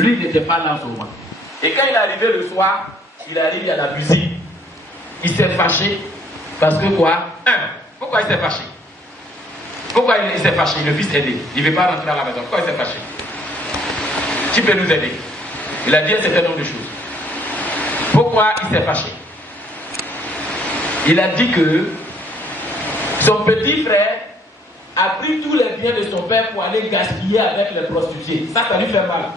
Lui, il n'était pas là en ce moment. Et quand il est arrivé le soir, il arrive à la musique. Il s'est fâché. Parce que quoi? Pourquoi il s'est fâché? Pourquoi il s'est fâché? Le fils aidé. Il ne veut pas rentrer à la maison. Pourquoi il s'est fâché? Qui peut nous aider? Il a dit un certain nombre de choses. Pourquoi il s'est fâché? Il a dit que son petit frère a pris tous les biens de son père pour aller gaspiller avec les prostituées. Ça lui fait mal.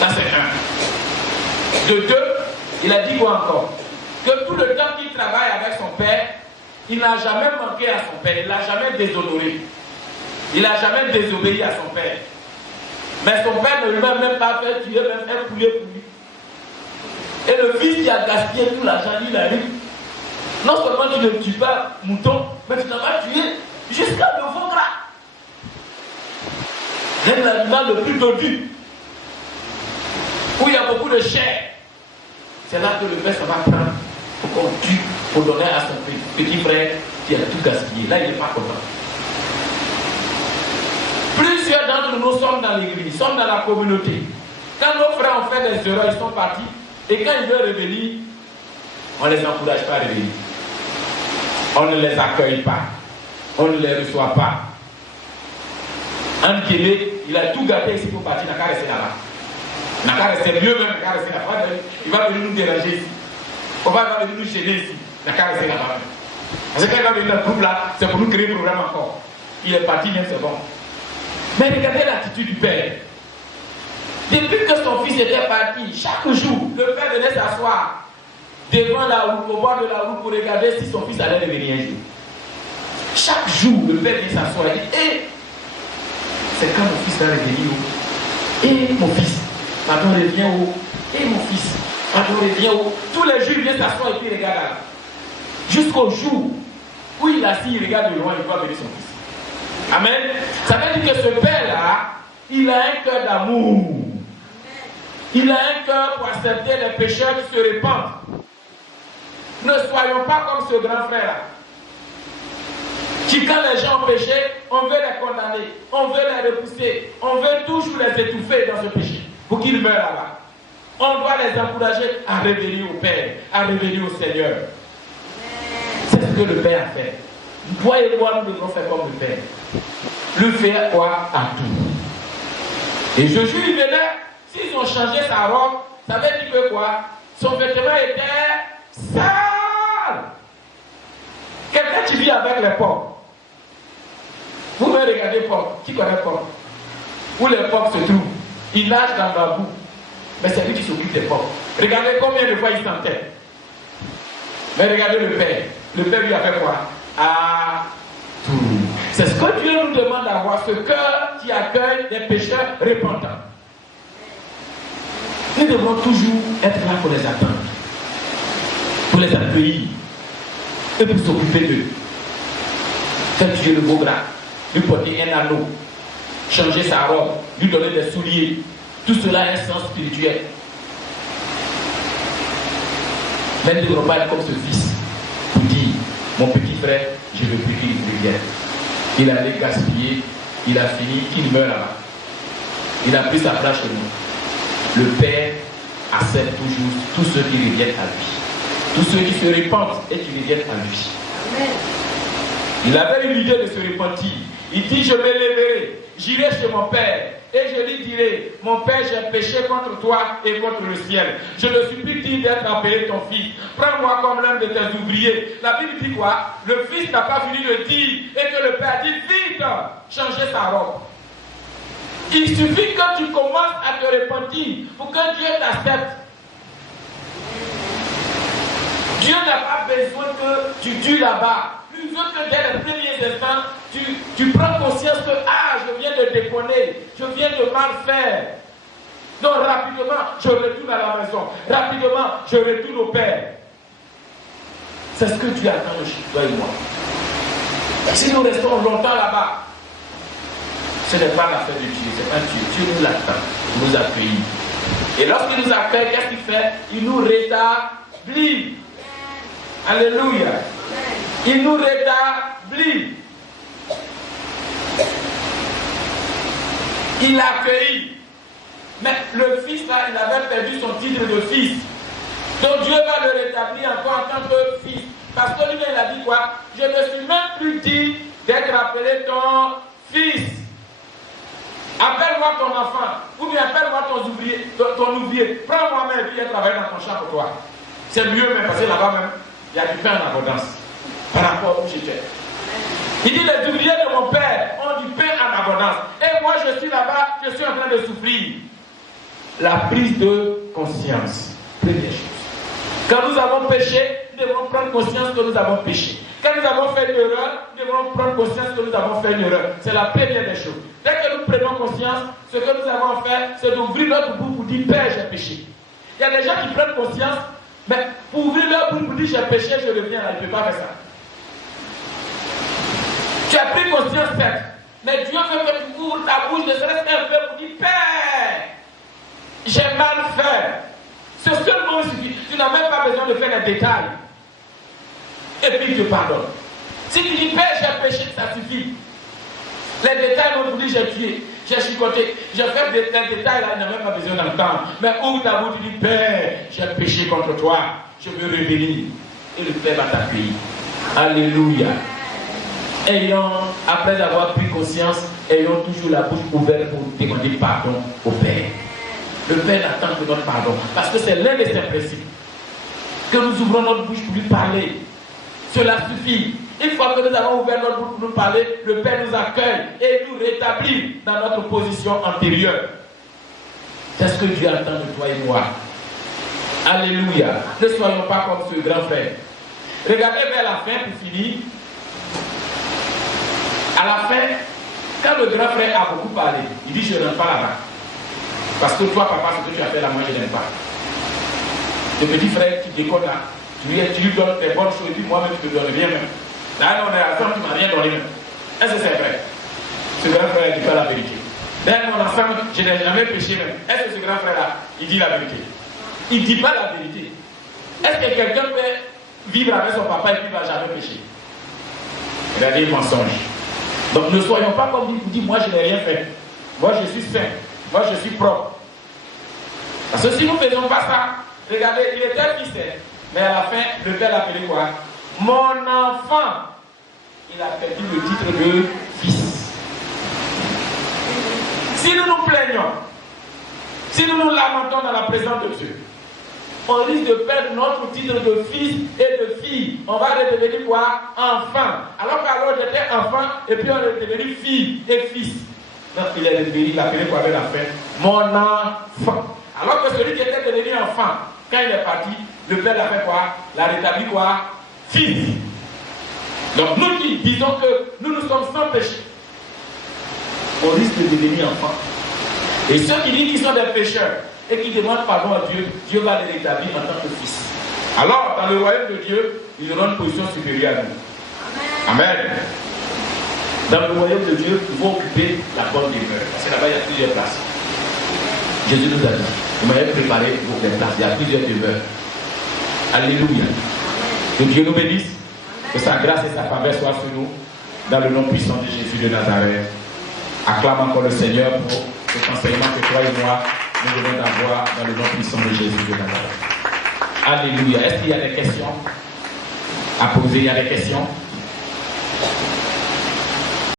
Ça, c'est un. De deux, il a dit quoi encore? Que tout le temps qu'il travaille avec son père, il n'a jamais manqué à son père, il n'a jamais déshonoré. Il n'a jamais désobéi à son père. Mais son père ne lui a même pas fait tuer même un poulet pour lui. Et le fils qui a gaspillé tout l'argent, il arrive. Non seulement tu ne tues pas mouton, mais tu n'as pas tué jusqu'à le veau gras. C'est l'animal le plus dodu, où il y a beaucoup de chair. C'est là que le père ça va prendre pour qu'on tue, pour donner à son petit frère qui a tout gaspillé. Là, il n'est pas content. Plusieurs d'entre nous sommes dans l'église, sommes dans la communauté. Quand nos frères ont fait des erreurs, ils sont partis. Et quand ils veulent revenir, on ne les encourage pas à revenir. On ne les accueille pas. On ne les reçoit pas. Anne Kélé, il a tout gâté ici pour partir, il n'a qu'à rester là-bas. Il n'a qu'à rester mieux même, il n'a qu'à rester là-bas. Il va venir nous déranger ici. On va venir nous gêner ici. Il n'a qu'à rester là-bas. Parce que quand il va venir dans le groupe là, c'est pour nous créer un programme encore. Il est parti, bien c'est bon. Mais regardez l'attitude du père. Depuis que son fils était parti, chaque jour, le père venait s'asseoir devant la route, au bord de la route, pour regarder si son fils allait revenir un jour. Chaque jour, le père vient s'asseoir et dit, c'est quand mon fils va revenir. Mon fils, pardon, reviens où? Mon fils, pardon, reviens où? Tous les jours, il vient s'asseoir et puis il regarde là. Jusqu'au jour où il assis, il regarde de loin, il voit venir son fils. Amen. Ça veut dire que ce père-là, il a un cœur d'amour. Il a un cœur pour accepter les pécheurs qui se répandent. Ne soyons pas comme ce grand frère-là. Qui, quand les gens ont péché, on veut les condamner, on veut les repousser, on veut toujours les étouffer dans ce péché pour qu'ils meurent là-bas. On doit les encourager à revenir au Père, à revenir au Seigneur. C'est ce que le Père a fait. Toi et moi, nous devons faire comme le Père. Le faire quoi? À tout. Et Jésus, il venait, s'ils ont changé sa robe, ça veut dire que quoi? Son vêtement était sale. Quelqu'un qui vit avec les porcs. Vous pouvez regarder porcs. Qui connaît porcs? Où les porcs se trouvent? Il nage dans la boue. Mais c'est lui qui s'occupe des porcs. Regardez combien de fois il s'enterre. Mais regardez le Père. Le Père lui a fait quoi? À tout. C'est ce que Dieu nous demande d'avoir, ce cœur qui accueille des pécheurs repentants. Nous devons toujours être là pour les attendre, pour les accueillir et pour s'occuper d'eux. Faire tuer le beau gras, lui porter un anneau, changer sa robe, lui donner des souliers. Tout cela a un sens spirituel. Mais nous ne devons pas être comme ce fils pour dire, mon petit frère, je veux plus qu'il revienne. Il a allé gaspiller, il a fini, qu'il meurt là-bas. Il a pris sa place chez nous. Le Père accepte toujours tous ceux qui reviennent à lui. Tous ceux qui se répandent et qui reviennent à lui. Amen. Il avait eu l'idée de se repentir. Il dit, je me lèverai, j'irai chez mon Père et je lui dirai, mon Père, j'ai péché contre toi et contre le ciel. Je ne supplie plus d'être appelé ton fils. Prends-moi comme l'un de tes ouvriers. La Bible dit quoi? Le fils n'a pas fini de dire et que le Père dit, vite, changez sa robe. Il suffit que tu commences à te repentir pour que Dieu t'accepte. Dieu n'a pas besoin que tu tues là-bas. Il veut que dès les premiers instants, tu prends conscience que je viens de déconner, je viens de mal faire. Donc rapidement, je retourne à la maison. Rapidement, je retourne au Père. C'est ce que Dieu attend de toi et moi. Et si nous restons longtemps là-bas, ce n'est pas l'affaire de Dieu, c'est pas Dieu. Dieu nous l'attend, il nous accueille. Et lorsqu'il nous accueille, qu'est-ce qu'il fait? Il nous rétablit. Alléluia. Il nous rétablit. Il accueille. Mais le fils là, il avait perdu son titre de fils. Donc Dieu va le rétablir encore en tant que fils. Parce que lui-même il a dit quoi? Je ne suis même plus digne d'être appelé ton fils. Appelle-moi ton enfant, ou bien appelle-moi ton ouvrier. Prends-moi même et viens travailler dans ton champ pour toi. C'est mieux même parce que là-bas même, il y a du pain en abondance par rapport où j'étais. Il dit les ouvriers de mon père ont du pain en abondance. Et moi je suis là-bas, je suis en train de souffrir. La prise de conscience. Première chose. Quand nous avons péché, nous devons prendre conscience que nous avons péché. Quand nous avons fait une erreur, nous devons prendre conscience que nous avons fait une erreur. C'est la première des choses. Dès que nous prenons conscience, ce que nous avons fait, c'est d'ouvrir notre bouche pour dire Père, j'ai péché. Il y a des gens qui prennent conscience, mais pour ouvrir leur bouche pour dire j'ai péché, je reviens là, il ne peut pas faire ça. Tu as pris conscience, certes, mais Dieu veut que tu ouvres ta bouche, ne serait-ce qu'un peu pour dire Père, j'ai mal fait. Ce seul mot suffit. Tu n'as même pas besoin de faire les détails. Et puis Dieu pardonne. Si tu dis Père, j'ai péché, ça suffit. Les détails vont vous dire j'ai tué, j'ai chicoté, j'ai fait des détails là, il n'a même pas besoin d'entendre. Mais ouvre ta bouche, tu dis Père, j'ai péché contre toi, je veux revenir. Et le Père va t'accueillir. Alléluia. Après avoir pris conscience, ayons toujours la bouche ouverte pour demander pardon au Père. Le Père n'attend que notre pardon. Parce que c'est l'un de ses principes. Que nous ouvrons notre bouche pour lui parler. Cela suffit. Une fois que nous avons ouvert notre bouche pour nous parler, le Père nous accueille et nous rétablit dans notre position antérieure. C'est ce que Dieu attend de toi et moi. Alléluia. Ne soyons pas comme ce grand frère. Regardez vers la fin pour finir. À la fin, quand le grand frère a beaucoup parlé, il dit je ne rentre pas là-bas. Parce que toi, papa, ce que tu as fait là, moi je n'aime pas. Le petit frère qui déconne là, tu lui donnes des bonnes choses et puis moi-même tu te donnes rien même. Là, on est à la fin, tu ne m'as rien donné même. Est-ce que c'est vrai? Ce grand frère ne dit pas la vérité. Là, mon enfant, je n'ai jamais péché même. Est-ce que ce grand frère là, il dit la vérité? Il ne dit pas la vérité. Est-ce que quelqu'un peut vivre avec son papa et puis il ne va jamais pécher? Regardez le mensonge. Donc ne soyons pas comme lui qui dit moi je n'ai rien fait. Moi je suis saint. Moi je suis propre. Parce que si nous ne faisons pas ça, regardez, il était fils, mais à la fin, le père l'appelait quoi? Mon enfant. Il a perdu le titre de fils. Si nous nous plaignons, si nous nous lamentons dans la présence de Dieu, on risque de perdre notre titre de fils et de fille. On va devenir quoi? Enfant. Alors qu'alors j'étais enfant et puis on est devenu fille et fils. Donc il est devenu, il appelait quoi avec la fin? Mon enfant. Alors que celui qui était devenu enfant, quand il est parti, le père l'a fait quoi? L'a rétabli quoi? Fils. Donc nous qui disons que nous sommes sans péché, on risque de devenir enfant. Et ceux qui disent qu'ils sont des pécheurs et qui demandent pardon à Dieu, Dieu va les rétablir en tant que fils. Alors, dans le royaume de Dieu, ils auront une position supérieure à nous. Amen. Dans le royaume de Dieu, ils vont occuper la bonne demeure. Parce que là-bas, il y a plusieurs places. Jésus nous a dit, vous m'avez préparé pour des places. Il y a plusieurs demeures. Alléluia. Que Dieu nous bénisse. Que sa grâce et sa faveur soient sur nous. Dans le nom puissant de Jésus de Nazareth. Acclame encore le Seigneur pour cet enseignement que toi et moi, nous devons avoir dans le nom puissant de Jésus de Nazareth. Alléluia. Est-ce qu'il y a des questions à poser? Il y a des questions?